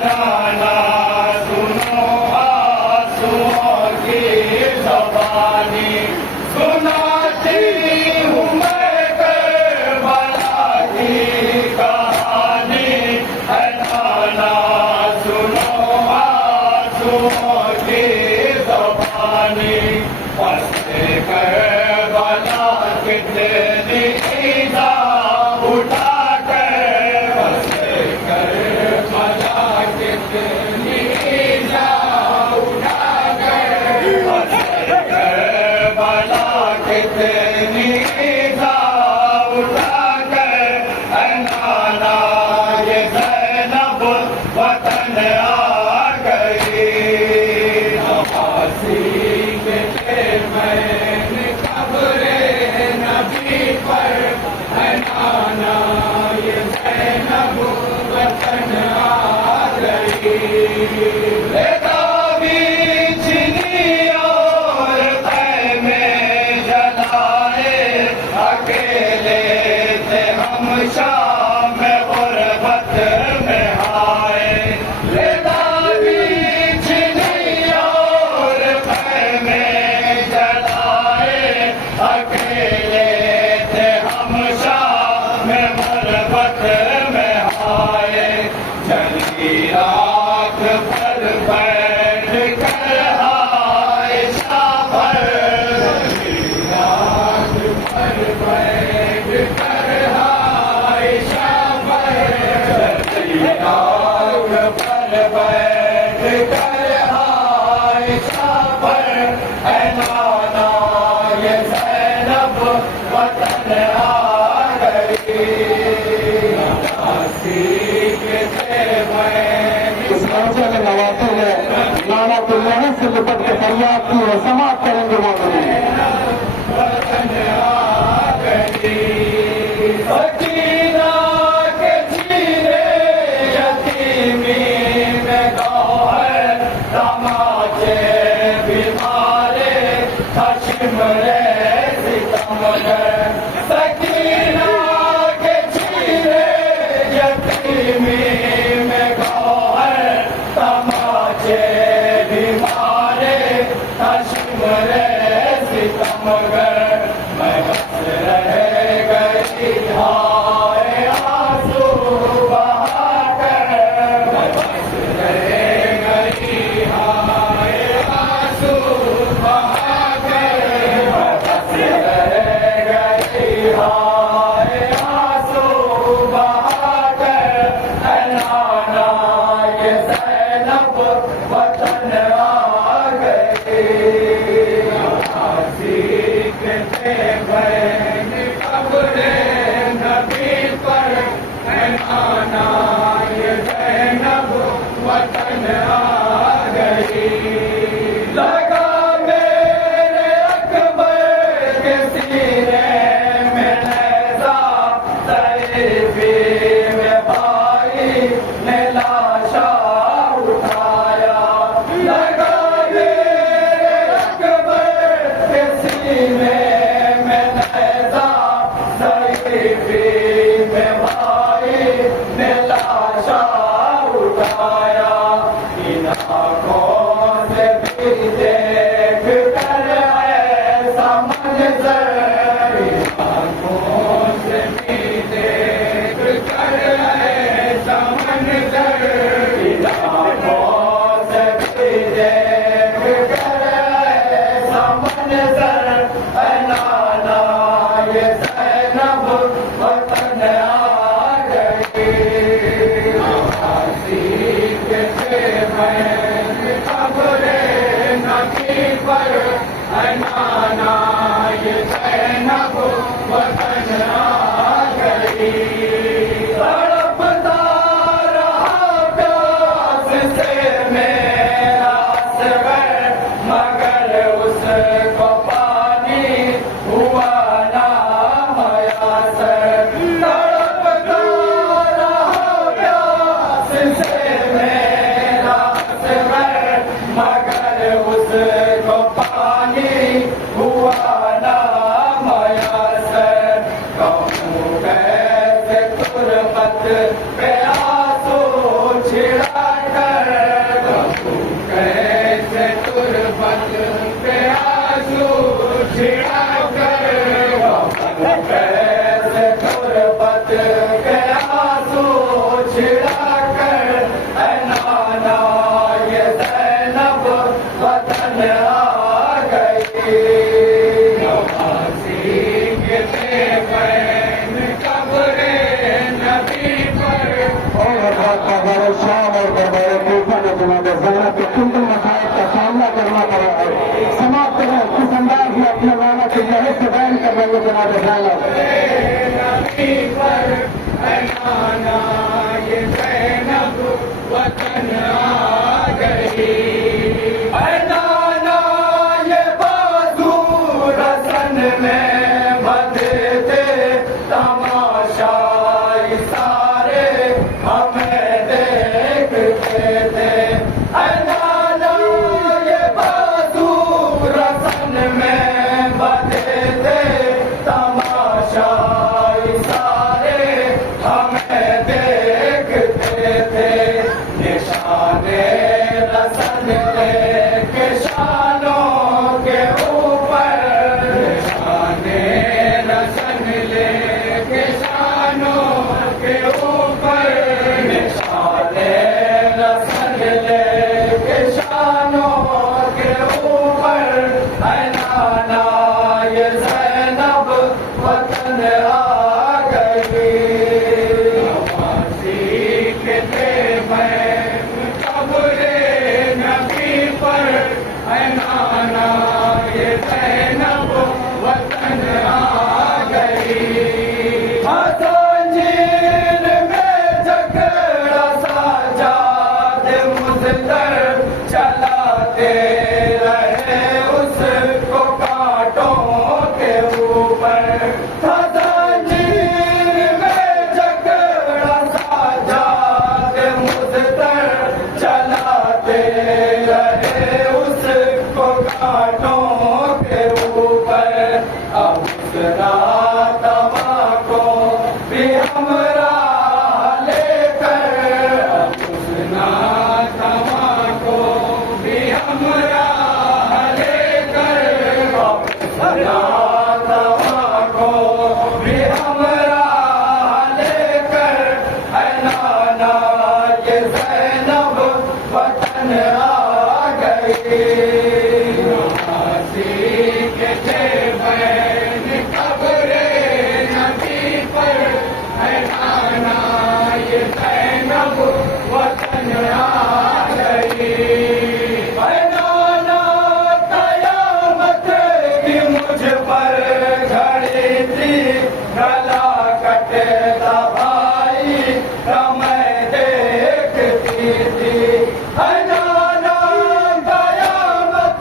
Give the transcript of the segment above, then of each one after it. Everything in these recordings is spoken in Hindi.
नाना सुनो आंसुओं की ज़बानी, सुनाती हूँ मैं करबला की कहानी। है नाना सुनो आंसुओं की ज़बानी, पसे करबला कितनी ईज़ा उठा कर, पसे करबला कितनी ईज़ा उठा कर, पसे करबला कितनी ईज़ा उठा कर। है नाना ये ज़ैनब वतन आ गई, नवासी के मैंने कब्रे नबी पर। है नाना ये ज़ैनब वतन आ गई, छिनी और ख़ैमे जलाए, अकेले थे हम शाम गुरबत में आए। छिनी और ख़ैमे जलाए, अकेले थे हम शाम गुरबत में आए। जली रात पर बैठ कर आयशा पर, जली रात पर बैठ कर आयशा पर, जली रात पर बैठ कर आयशा पर। है नाना ये ज़ैनब वतन आ गई, नवासी के इस मौके में नवासी ने नाना तुल्लाह से लिपट के फरियाद की है, समाप्त करेंगे मौलवी। वतन आ गई, सकीना के सीने यतीमी में गौहर, तमाचे बीमारे खशिमरे सितमगर। सकीना के सीने यतीमी में गौहर, तमाचे बीमारे खशिमरे सितमगर। मैं बस रह गई हाय आंसू बहाकर, मैं बस रह गई हाय आंसू बहाकर, मैं बस रह गई हाय आंसू बहाकर। है नाना ये ज़ैनब वतन आ गई, नवासी के बहन कब्रे नबी पर। है नाना ये ज़ैनब वतन आ गई, लगा मेरे अकबर के सीने में नैज़ा, तैफ़ी में भाई ने लाशा उठाया। लगा मेरे अकबर के सीने में नैज़ा, तैफ़ी में भाई ने लाशा उठाया। इन आँखों से भी देख कर ऐसा मंज़र, इन आँखों से भी देख कर ऐसा मंज़र, इन आँखों से भी देख कर ऐसा मंज़र। है नाना ये ज़ैनब वतन आ गई, नवासी के बहन कब्रे नबी पर। है नाना ये ज़ैनब वतन आ गई, तड़पता रहा प्यास से मेरा असगर, मगर उसको पानी हुआ ना मयसर। तड़पता रहा प्यास से मेरा असगर, मगर उसको पानी हुआ ना मयसर। और दरबार तूफान जनाब ज़ैनब के कुंतल मसाइब का सामना करना पड़ा है। समाप्त करें किस अंदाज में अपने नाना की लहर से बयान कर रहे हैं जनाब ज़ैनब। वतन आ गई नाना ये बाजू रसन में बंधते तमाशाई सारे हमें देखते थे नाना ये बाजू रसन में बंधते तमाशाई सारे हमें देखते थे निशाने रसन के शानों के ऊपर निशाने रसन के शानों के ऊपर निशाने रसन के शानों के ऊपर नाना ये ज़ैनब वतन आ गई नाना ये ज़ैनब वतन आ गई हज़ांजीर में जकड़ा साजाद मुज़्ज़र चलाते रहे उसको कांटों के ऊपर हज़ांजीर में जकड़ा साजाद मुज़्ज़र चलाते रहे कांटों के ऊपर अब उस रात को भी हमरा लेकर अब उस नात को भी हमरा लेकर अब उस नात को भी हमरा लेकर नाना ये ज़ैनब वतन आ गई वतन आ गई नाना कयामत की मुझ पर घड़ी थी गला कटता भाई का मैं देखती थी नाना कयामत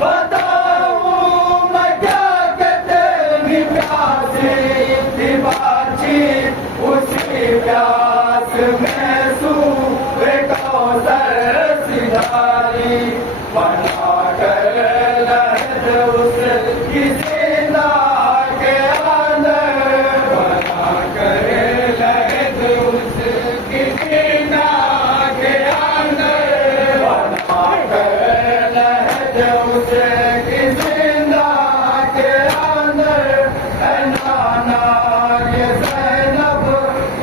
बताऊं मैं क्या कहते प्यासी थी बातचीत उसी प्यास में सूखे कौसर सिधारी बना कर लहद उसकी जिंदा के अंदर बना कर लहद उसकी जिंदा के अंदर बना कर लहद उसकी जिंदा के अंदर है नाना ये ज़ैनब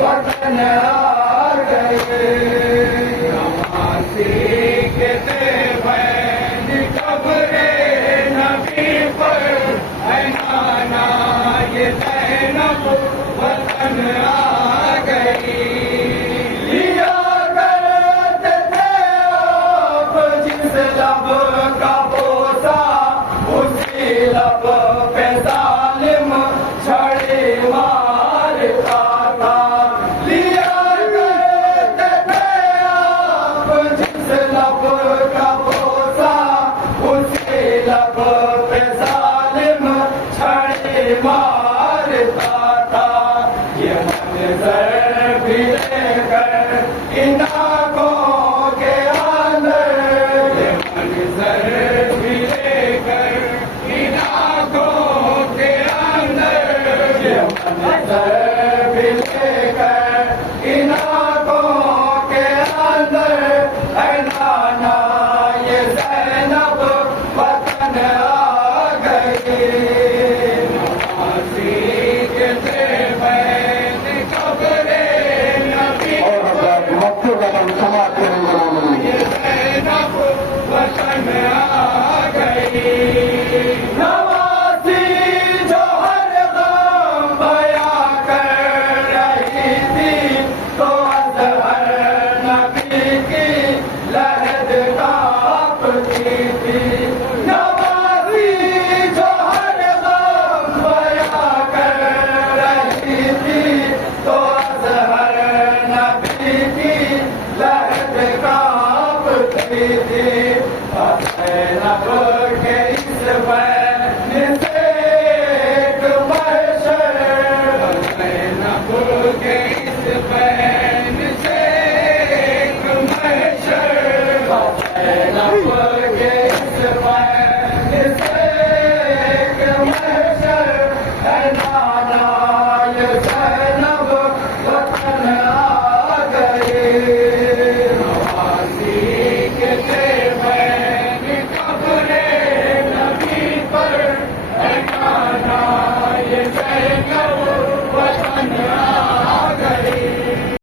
वतन आ गए नमाज़ी के देवैन कब्रे नबी पर है नाना ये ज़ैनब वतन आ गई लिया करते थे आप जिस लब का बोसा उसी लब पे जालिम छड़ी मारता था लिया करते थे आप जिस लब का बोसा उसी लब